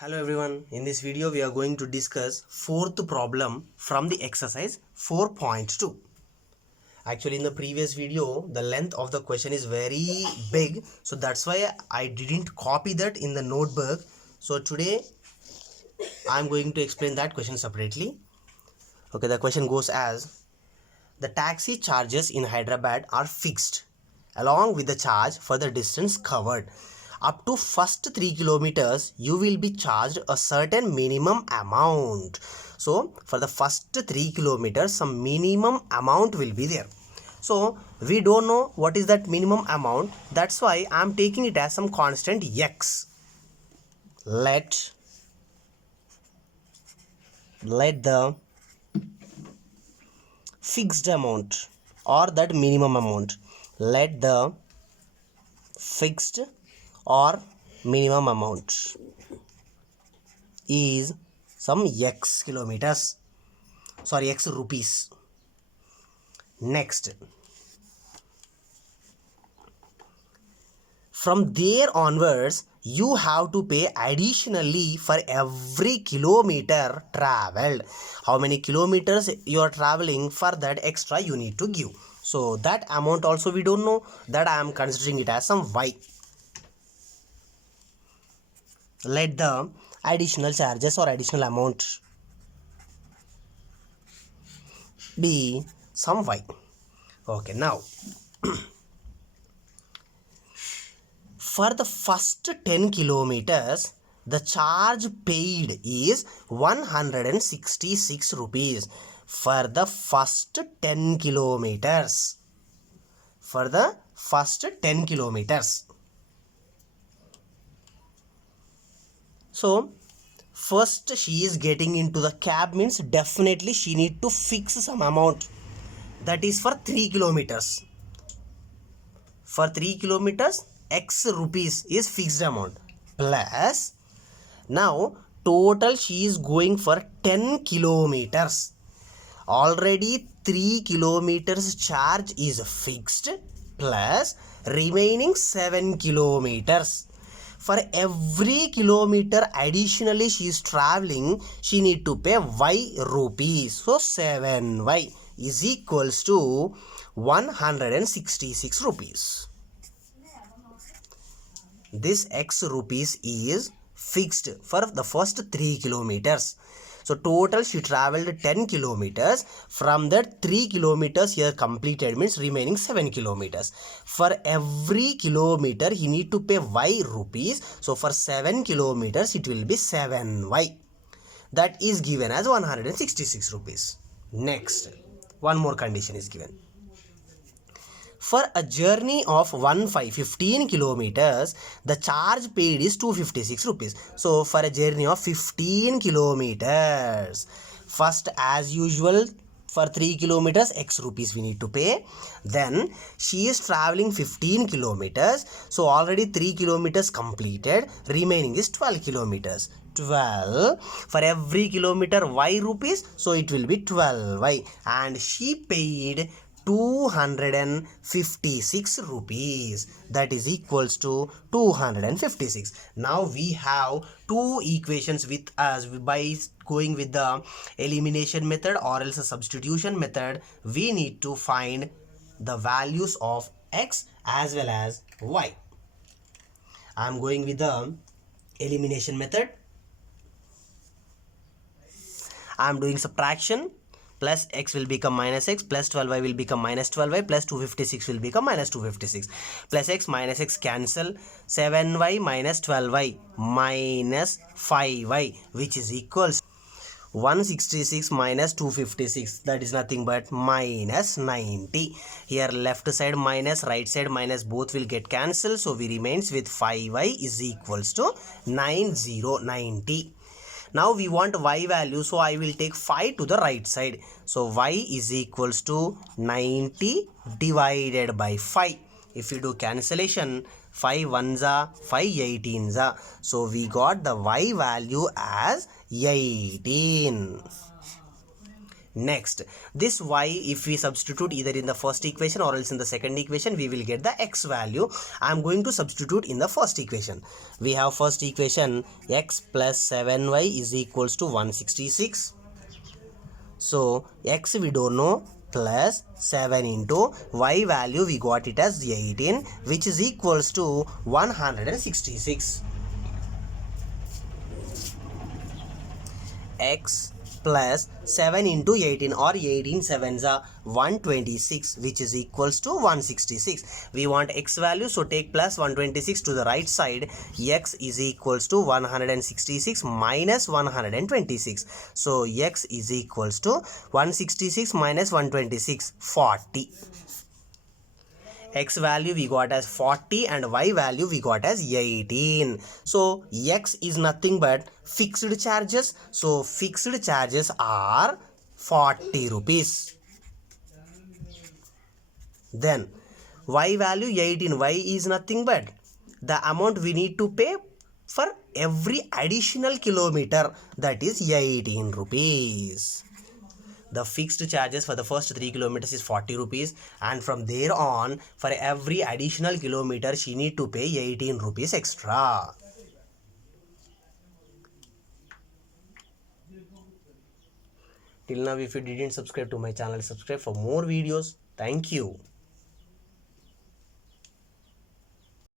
Hello everyone, in this video we are going to discuss fourth problem from the exercise 4.2. Actually in the previous video the length of the question is very big, so that's why I didn't copy that in the notebook. So today I am going to explain that question separately. Okay, the question goes as: the taxi charges in Hyderabad are fixed along with the charge for the distance covered. Up to first 3 kilometers you will be charged a certain minimum amount. So for the first 3 kilometers some minimum amount will be there. So we don't know what is that minimum amount, that's why I am taking it as some constant x. Let the fixed amount or that minimum amount, let the fixed or minimum amount is some x kilometers, sorry, x rupees. Next, from there onwards you have to pay additionally for every kilometer traveled. How many kilometers you are traveling, for that extra you need to give. So that amount also we don't know, that I am considering it as some y. Let the additional charges or additional amount be some y. Okay, now for the first 10 kilometers the charge paid is 166 rupees for the first 10 kilometers. For the first 10 kilometers. So first she is getting into the cab, means definitely she need to fix some amount, that is for 3 kilometers. For 3 kilometers x rupees is fixed amount, plus now total she is going for 10 kilometers. Already 3 kilometers charge is fixed, plus remaining 7 kilometers. For every kilometer additionally she is traveling, she need to pay y rupees. So 7y is equals to 166 rupees. This x rupees is fixed for the first 3 kilometers. So total she traveled 10 kilometers. From that 3 kilometers here completed, means remaining 7 kilometers. For every kilometer he need to pay y rupees. So for 7 kilometers it will be 7y. That is given as 166 rupees. Next, one more condition is given. For a journey of 15 kilometers, the charge paid is 256 rupees. So for a journey of 15 kilometers, first as usual for 3 kilometers x rupees we need to pay. Then she is traveling 15 kilometers. So already 3 kilometers completed, remaining is 12 kilometers. 12 for every kilometer y rupees, so it will be 12y, and she paid 256 rupees, that is equals to 256. Now we have two equations with us. By going with the elimination method or else a substitution method, we need to find the values of x as well as y. I am going with the elimination method. I am doing subtraction. Plus x will become minus x, plus 12y will become minus 12y, plus 256 will become minus 256. Plus x minus x cancel, 7y minus 12y minus 5y, which is equals 166 minus 256, that is nothing but minus 90. Here left side minus, right side minus, both will get cancelled, so we remains with 5y is equals to 90. Now we want y value, so I will take 5 to the right side. So y is equals to 90 divided by 5. If you do cancellation, 5 1s are 5 18s are. So we got the y value as 18. Next, this y, if we substitute either in the first equation or else in the second equation, we will get the x value. I am going to substitute in the first equation. We have first equation, x plus 7y is equals to 166. So x we don't know, plus 7 into y value we got it as 18, which is equals to 166. X plus 7 into 18 or 18 sevens are 126, which is equals to 166. We want x value, so take plus 126 to the right side. X is equals to 166 minus 126. So x is equals to 166 minus 126, 40. X value we got as 40 and y value we got as 18. So x is nothing but fixed charges. So fixed charges are 40 rupees. Then y value 18. Y is nothing but the amount we need to pay for every additional kilometer, that is 18 rupees. The fixed charges for the first 3 kilometers is 40 rupees, and from there on for every additional kilometer she need to pay 18 rupees extra. Till now, if you didn't subscribe to my channel, subscribe for more videos. Thank you.